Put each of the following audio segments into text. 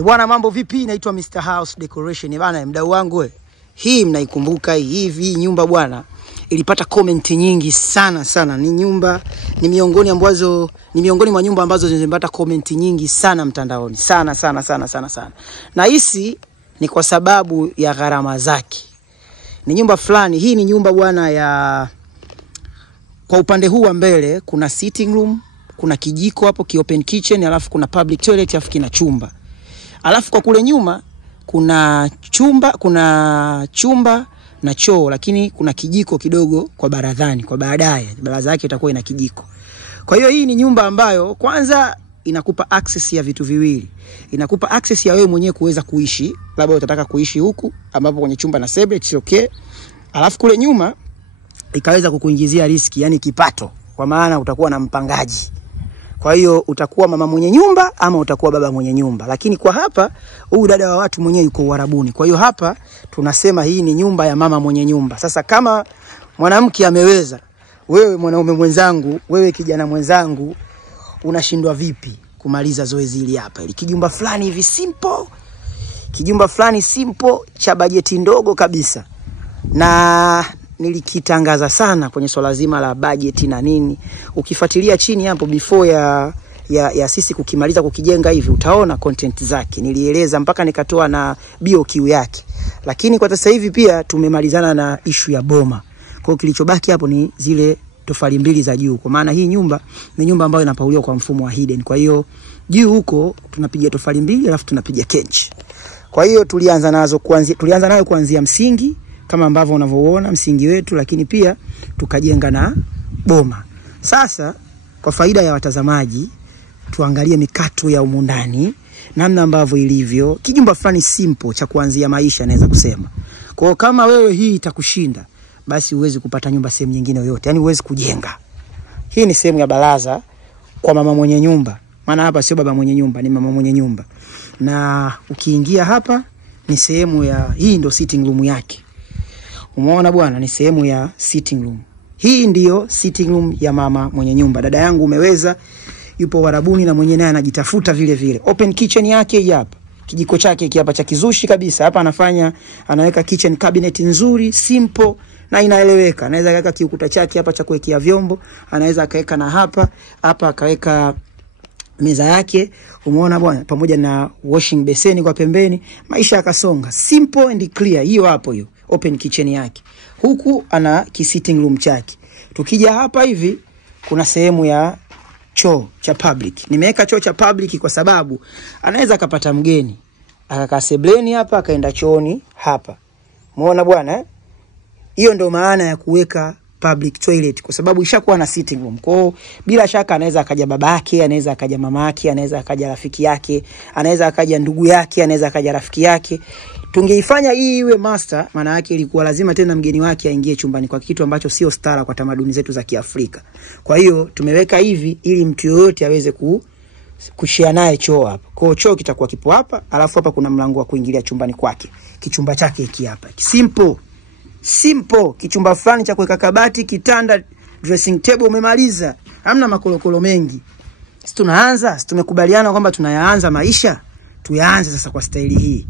Bwana mambo vipi? Naitwa Mr. House Decoration. Bwana mdau wangu we. Hii mnaikumbuka hivi nyumba bwana ilipata comment nyingi sana. Ni miongoni mwa nyumba ambazo zimepata comment nyingi sana mtandaoni. Sana. Na hisi ni kwa sababu ya gharama zake. Ni nyumba fulani, hii ni nyumba bwana ya kwa upande huu wa mbele kuna sitting room, kuna kijiko hapo open kitchen, alafu kuna public toilet, alafu kina chumba. Alafu kwa kule nyuma kuna chumba na choo, lakini kuna kijiko kidogo kwa baradhani, kwa baadaye baraza yake itakuwa ina kijiko. Kwa hiyo hii ni nyumba ambayo kwanza inakupa access ya vitu viwili. Inakupa access ya wewe mwenyewe kuweza kuishi, labda utataka kuishi huku ambapo kwenye chumba na sebe, it's okay. Alafu kule nyuma ikaweza kukuingizia riski, yani kipato, kwa maana utakuwa na mpangaji. Kwa hiyo utakuwa mama mwenye nyumba ama utakuwa baba mwenye nyumba. Lakini kwa hapa huyu dada wa watu mwenyewe yuko Uarabuni. Kwa hiyo hapa tunasema hii ni nyumba ya mama mwenye nyumba. Sasa kama mwanamke ameweza, wewe mwanaume mwenzangu, wewe kijana mwenzangu, unashindwa vipi kumaliza zoezi hili hapa? Ili kijumba fulani hivi simple cha bajeti ndogo kabisa. Na nilikitangaza sana kwenye swala zima la budget na nini. Ukifuatilia chini hapo before ya sisi kukimaliza kukijenga hivi, utaona content zake. Nilieleza mpaka nikatoa na BOQ yake. Lakini kwa sasa hivi pia tumemalizana na issue ya boma. Kwa hiyo kilichobaki hapo ni zile tofali mbili za juu. Kwa maana hii nyumba ni nyumba ambayo inapauliwa kwa mfumo wa hidden. Kwa hiyo juu huko tunapiga tofali mbili alafu tunapiga kenchi. Kwa hiyo tulianza nayo kuanzia msingi kama ambavyo unavyoona msingi wetu, lakini pia tukajenga na boma. Sasa kwa faida ya watazamaji tuangalie mikato ya humu ndani, namna ambavyo ilivyo. Kijumba fulani simple cha kuanzia maisha naweza kusema. Kwa hiyo kama wewe hii itakushinda, basi uweze kupata nyumba sehemu nyingine yoyote, yani uweze kujenga. Hii ni sehemu ya baraza kwa mama mwenye nyumba. Maana hapa sio baba mwenye nyumba, ni mama mwenye nyumba. Na ukiingia hapa ni sehemu ya, hii ndio sitting room yake. Umeona bwana, ni sehemu ya sitting room. Hii ndio sitting room ya mama mwenye nyumba. Dada yangu umeweza, yupo Uarabuni na mwenyewe naye anajitafuta vile vile. Open kitchen yake hii hapa. Kijiko chake hiki hapa cha kizushi kabisa. Hapa anaweka kitchen cabinet nzuri, simple na inaeleweka. Anaweza kaweka kiukuta chake hapa cha kuwekea vyombo, anaweza akaweka na hapa akaweka meza yake. Umeona bwana, pamoja na washing basin kwa pembeni. Maisha yakasonga, simple and clear. Hiyo hapo hiyo open kitchen yake. Huku ana sitting room chake. Tukija hapa hivi kuna sehemu ya choo cha public. Nimeweka choo cha public kwa sababu anaweza akapata mgeni, akakaa sebleni hapa, akaenda chooni hapa. Umeona bwana? Hiyo ndio maana ya kuweka public toilet, kwa sababu ishakuwa na sitting room. Kwa bila shaka anaweza akaja babake, anaweza akaja mamake, anaweza akaja rafiki yake, anaweza akaja ndugu yake, anaweza akaja rafiki yake. Tungeifanya hii iwe master, maana yake ilikuwa lazima tena mgeni wake aingie chumbani, kwa kitu ambacho sio stara kwa tamaduni zetu za Kiafrika. Kwa hiyo tumeweka hivi ili mtu yoyote aweze kushare naye choo hapa. Kwa hiyo choo kitakuwa kipo hapa, alafu hapa kuna mlango wa kuingilia chumbani kwake. Kichumba chake hiki hapa. Simple, kichumba fulani cha kuweka kabati, kitanda, dressing table, umemaliza. Hamna makolokolo mengi. Sisi tunaanza, tumekubaliana kwamba tunayaanza maisha, tuyaanze sasa kwa staili hii.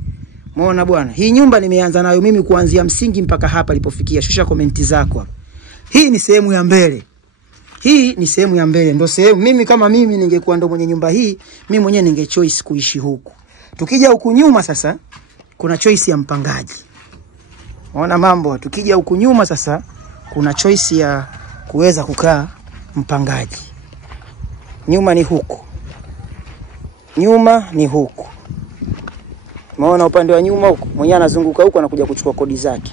Umeona bwana? Hii nyumba nimeanza nayo mimi kuanzia msingi mpaka hapa ilipofikia. Shusha komenti zako hapa. Hii ni sehemu ya mbele. Ndio sehemu mimi kama mimi ningekuwa ndo mwenye nyumba hii, mimi mwenyewe ningechoice kuishi huku. Tukija huku nyuma sasa kuna choice ya mpangaji. Unaona mambo? Tukija huku nyuma sasa kuna choice ya kuweza kukaa mpangaji. Nyuma ni huku. Umeona upande wa nyuma huko, mwenyewe anazunguka huko anakuja kuchukua kodi zake.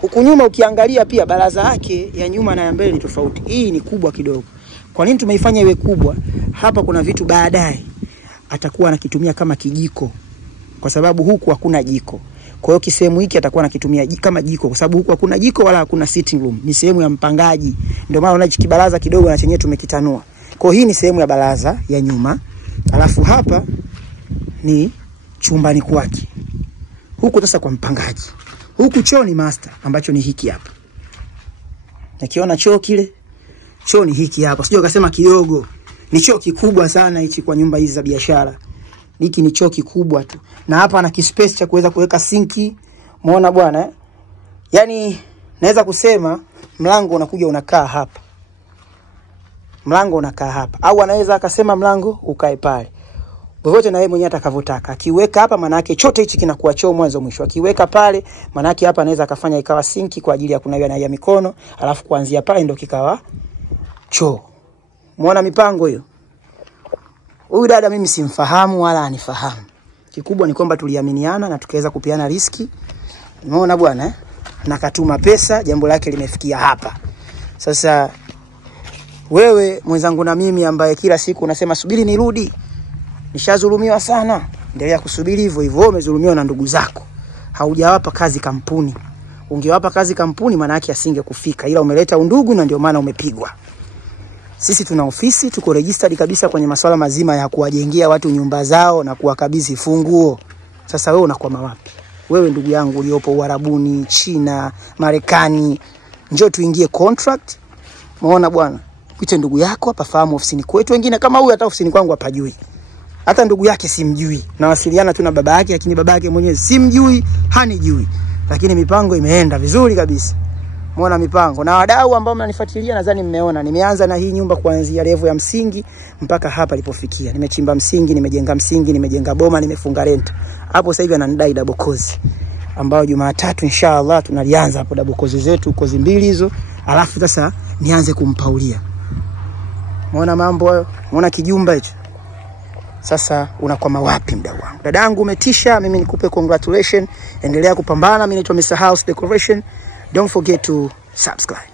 Huku nyuma ukiangalia pia baraza yake ya nyuma na ya mbele ni tofauti. Hii ni kubwa kidogo. Kwa nini tumeifanya iwe kubwa? Hapa kuna vitu baadaye atakuwa anakitumia kama kijiko, kwa sababu huku hakuna jiko. Kwa hiyo kisehemu hiki atakuwa anakitumia kama jiko, kwa sababu huku hakuna jiko wala hakuna sitting room. Ni sehemu ya mpangaji. Ndio maana unaona kibaraza kidogo na chenyewe tumekitanua. Kwa hiyo hii ni sehemu ya baraza ya nyuma. Alafu hapa ni chumbani kwake. Huku sasa kwa mpangaji. Huku choo ni master ambacho ni hiki hapa. Nakiona choo kile. Choo ni hiki hapa. Sio ukasema kidogo. Ni choo kikubwa sana hichi kwa nyumba hizi za biashara. Hiki ni choo kikubwa tu. Na hapa ana kispace cha kuweza kuweka sinki. Umeona bwana eh? Yaani naweza kusema mlango unakuja unakaa hapa. Mlango unakaa hapa. Au anaweza akasema mlango ukae pale. Wote na yeye mwenyewe atakavotaka. Akiweka hapa maana yake chote hichi kinakuwa choo mwanzo mwisho. Akiweka pale maana yake hapa anaweza akafanya ikawa sinki kwa ajili ya kunawia na ya mikono, alafu kuanzia pale ndio kikawa choo. Muona mipango hiyo? Huyu dada mimi simfahamu wala anifahamu. Kikubwa ni kwamba tuliaminiana na tukaweza kupeana riski. Umeona bwana eh? Na katuma pesa, jambo lake limefikia hapa. Sasa wewe mwenzangu na mimi ambaye kila siku unasema subiri nirudi, nishazulumiwa sana, endelea kusubiri hivyo hivyo. Umezulumiwa na ndugu zako, haujawapa kazi kampuni. Ungewapa kazi kampuni maana yake asingekufika, ila umeleta undugu na ndio maana umepigwa. Sisi tuna ofisi, tuko registered kabisa kwenye masuala mazima ya kuwajengea watu nyumba zao na kuwakabidhi funguo. Sasa wewe unakwama wapi? Wewe ndugu yangu uliopo Uarabuni, China, Marekani, njoo tuingie contract. Umeona bwana? Kuite ndugu yako hapa, fahamu ofisini kwetu. Wengine kama huyu hata ofisini kwangu hapajui. Hata ndugu yake simjui. Nawasiliana tu na baba yake, lakini baba yake mwenyewe simjui, hanijui. Lakini mipango imeenda vizuri kabisa. Muona mipango. Na wadau ambao mnanifuatilia nadhani mmeona. Nimeanza na hii nyumba kuanzia level ya msingi mpaka hapa ilipofikia. Nimechimba msingi, nimejenga msingi, nimejenga boma, nimefunga rent. Hapo sasa hivi ananidai double kozi. Ambao Jumatatu inshallah tunalianza hapo double kozi zetu, kozi mbili hizo. Alafu sasa nianze kumpaulia. Muona mambo hayo? Muona kijumba hicho? Sasa unakwama wapi mdau wangu? Dadangu umetisha, mimi nikupe congratulations. Endelea kupambana. Mimi naitwa Mr. House Decoration. Don't forget to subscribe.